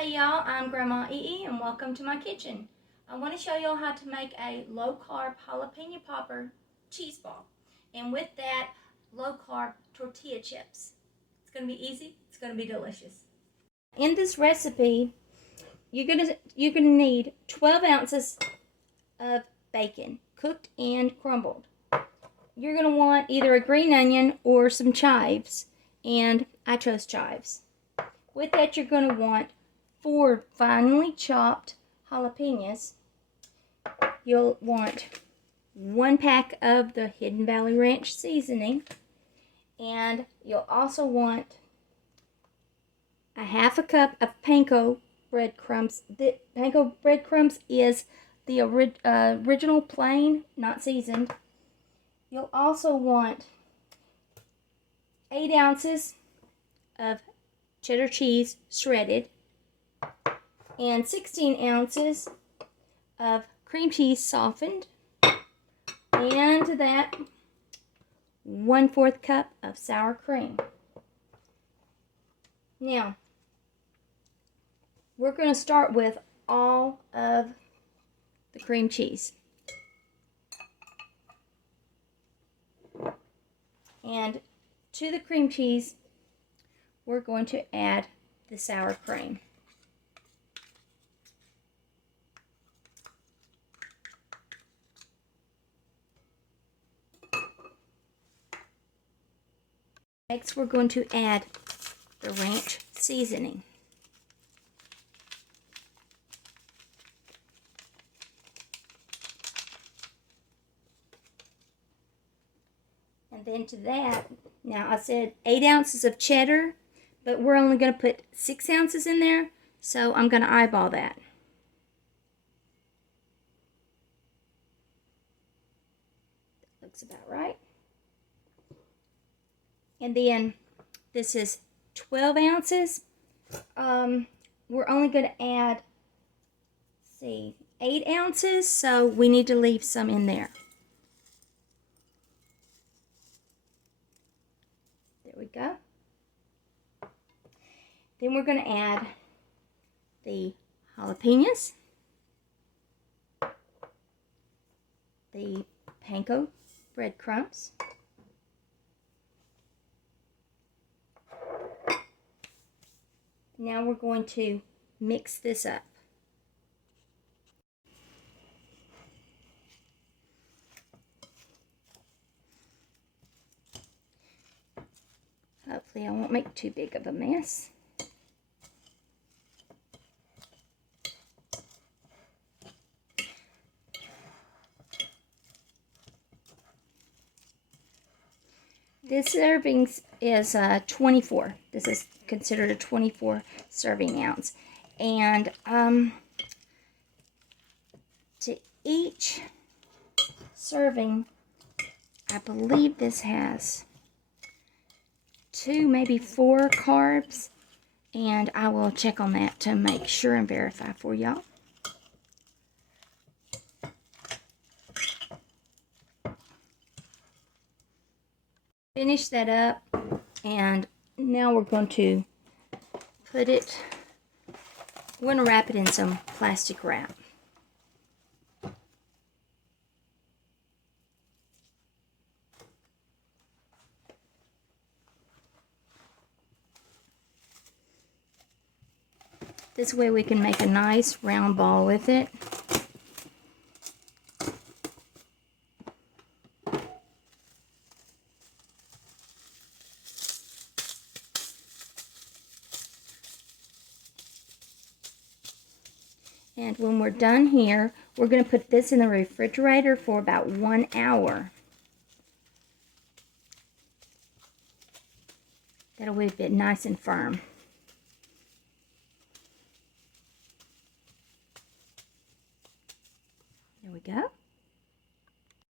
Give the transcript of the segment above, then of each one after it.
Hey y'all, I'm Grandma EE and welcome to my kitchen. I want to show y'all how to make a low carb jalapeno popper cheese ball. And with that, low carb tortilla chips. It's going to be easy, it's going to be delicious. In this recipe, you're gonna need 12 ounces of bacon, cooked and crumbled. You're going to want either a green onion or some chives, and I chose chives. With that, you're going to want 4 finely chopped jalapenos. You'll want 1 pack of the Hidden Valley Ranch seasoning, and you'll also want a half a cup of panko breadcrumbs. The panko breadcrumbs is the original plain, not seasoned. You'll also want 8 ounces of cheddar cheese shredded, and 16 ounces of cream cheese softened, and to that 1/4 cup of sour cream. Now, we're going to start with all of the cream cheese. And to the cream cheese, we're going to add the sour cream. Next, we're going to add the ranch seasoning. And then to that, now I said 8 ounces of cheddar, but we're only going to put 6 ounces in there, so I'm going to eyeball that. That looks about right. And then this is 12 ounces. We're only going to add, 8 ounces, so we need to leave some in there. There we go. Then we're going to add the jalapenos, the panko breadcrumbs, now we're going to mix this up. Hopefully I won't make too big of a mess. This servings is 24. This is considered a 24 serving ounce. And to each serving, I believe this has 2, maybe 4 carbs. And I will check on that to make sure and verify for y'all. Finish that up, and now we're going to put it, we're going to wrap it in some plastic wrap. This way we can make a nice round ball with it. And when we're done here, we're going to put this in the refrigerator for about 1 hour. That'll be a bit nice and firm. There we go.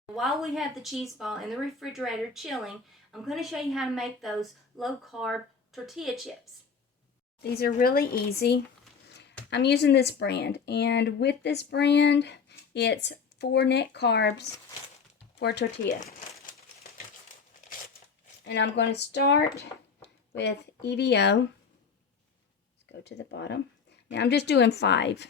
While we have the cheese ball in the refrigerator chilling, I'm going to show you how to make those low-carb tortilla chips. These are really easy. I'm using this brand, and with this brand, it's 4 net carbs for a tortilla. And I'm going to start with EVO. Let's go to the bottom. Now I'm just doing 5.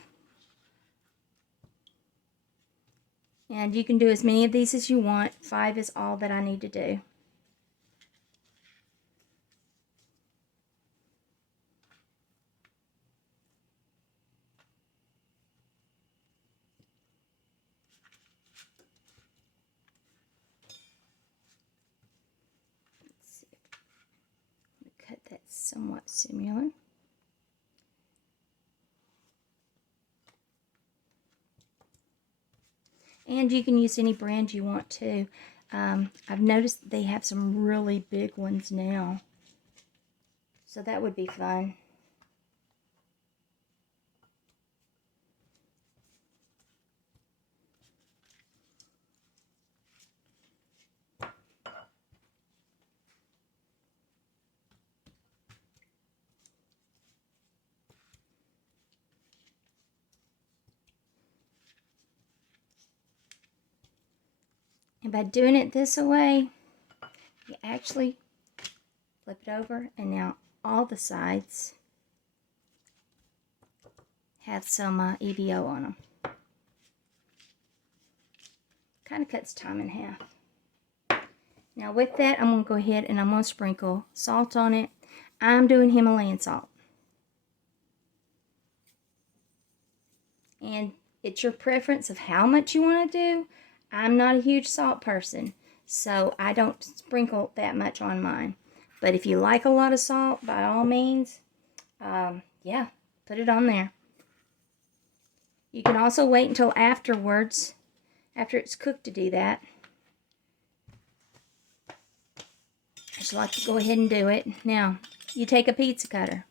And you can do as many of these as you want. 5 is all that I need to do. Let's see. I'm going to cut that somewhat similar. And you can use any brand you want to. I've noticed they have some really big ones now. So that would be fun. And by doing it this way, you actually flip it over, and now all the sides have some EVO on them. Kind of cuts time in half. Now with that, I'm going to go ahead and I'm going to sprinkle salt on it. I'm doing Himalayan salt. And it's your preference of how much you want to do. I'm not a huge salt person, so I don't sprinkle that much on mine. But if you like a lot of salt, by all means, yeah, put it on there. You can also wait until afterwards, after it's cooked, to do that. I just like to go ahead and do it. Now, you take a pizza cutter.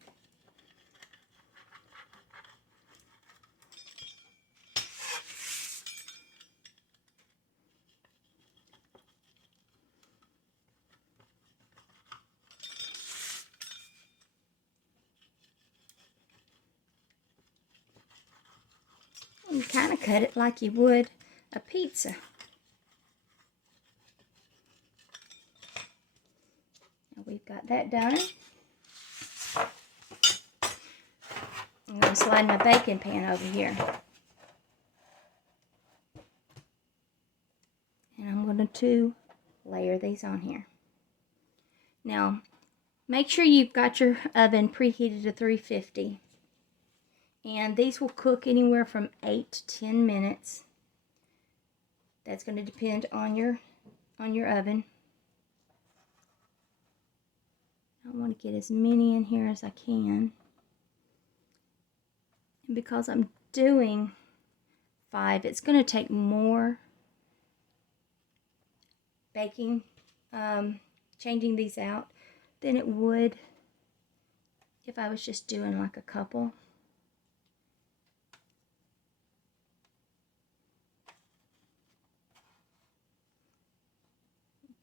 You kind of cut it like you would a pizza. Now we've got that done. I'm going to slide my baking pan over here. And I'm going to layer these on here. Now, make sure you've got your oven preheated to 350. And these will cook anywhere from 8 to 10 minutes. That's going to depend on your oven. I want to get as many in here as I can. And because I'm doing 5, it's going to take more baking, changing these out, than it would if I was just doing like a couple.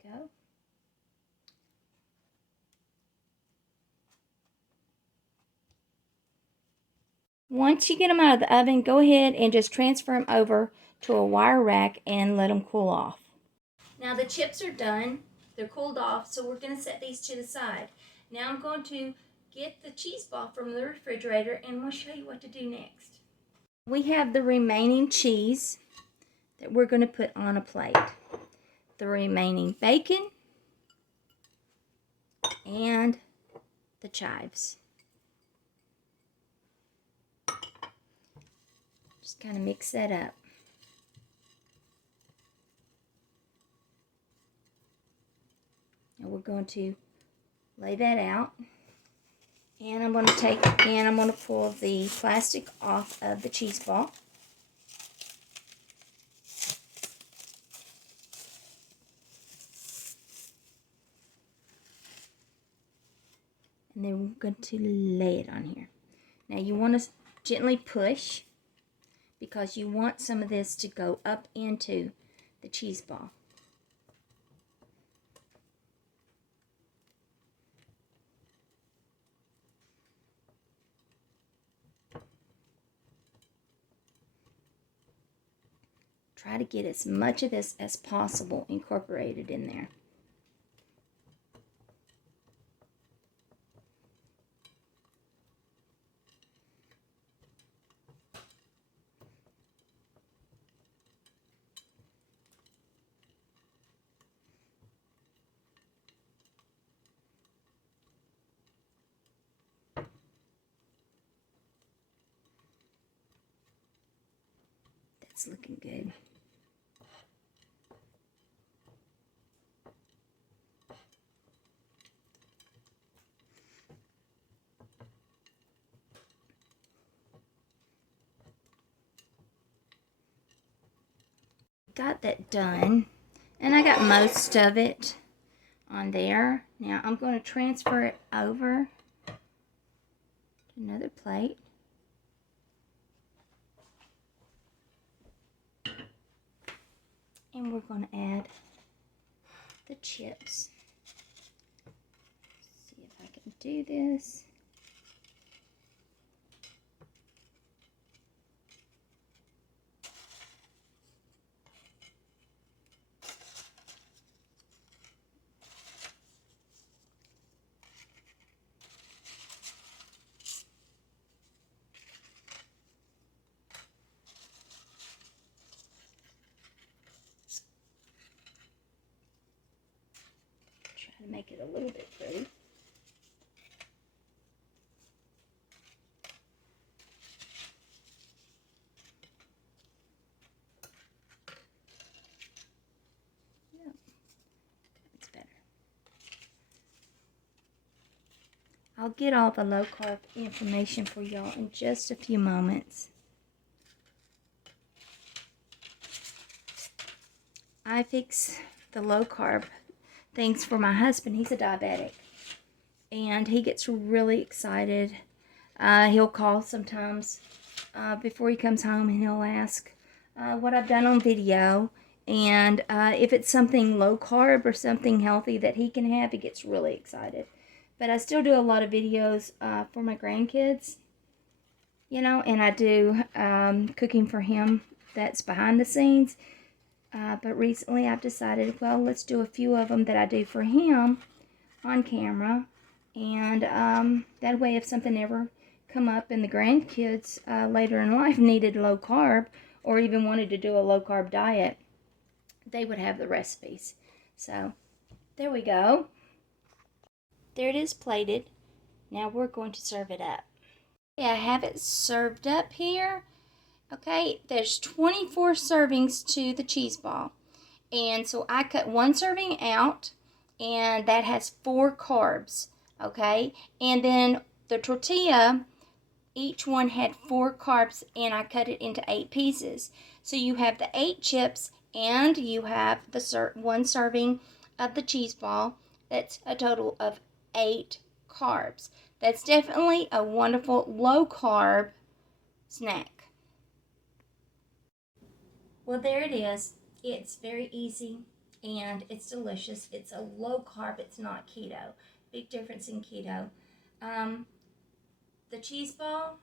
Go. Once you get them out of the oven, go ahead and just transfer them over to a wire rack and let them cool off. Now the chips are done. They're cooled off, so we're going to set these to the side. Now I'm going to get the cheese ball from the refrigerator, and we'll show you what to do next. We have the remaining cheese that we're going to put on a plate. The remaining bacon and the chives. Just kind of mix that up. Now we're going to lay that out. And I'm going to pull the plastic off of the cheese ball. And then we're going to lay it on here. Now you want to gently push, because you want some of this to go up into the cheese ball. Try to get as much of this as possible incorporated in there. It's looking good. Got that done, and I got most of it on there. Now I'm going to transfer it over to another plate. And we're going to add the chips. See if I can do this. Try to make it a little bit pretty. Yep, that's better. I'll get all the low carb information for y'all in just a few moments. I fix the low carb things for my husband. He's a diabetic, and he gets really excited. He'll call sometimes before he comes home, and he'll ask what I've done on video, and if it's something low carb or something healthy that he can have, he gets really excited. But I still do a lot of videos for my grandkids, you know, and I do cooking for him that's behind the scenes. But recently I've decided, well, let's do a few of them that I do for him on camera. And that way, if something ever come up and the grandkids later in life needed low carb or even wanted to do a low carb diet, they would have the recipes. So there we go. There it is plated. Now we're going to serve it up. Yeah, I have it served up here. Okay, there's 24 servings to the cheese ball. And so I cut one serving out, and that has 4 carbs. Okay, and then the tortilla, each one had 4 carbs, and I cut it into 8 pieces. So you have the 8 chips, and you have the one serving of the cheese ball. That's a total of 8 carbs. That's definitely a wonderful low carb snack. Well, there it is. It's very easy and it's delicious. It's a low carb. It's not keto. Big difference in keto. The cheese ball,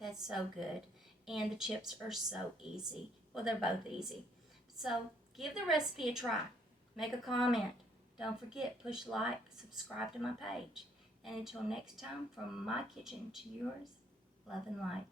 that's so good. And the chips are so easy. Well, they're both easy. So give the recipe a try. Make a comment. Don't forget, push like, subscribe to my page. And until next time, from my kitchen to yours, love and light.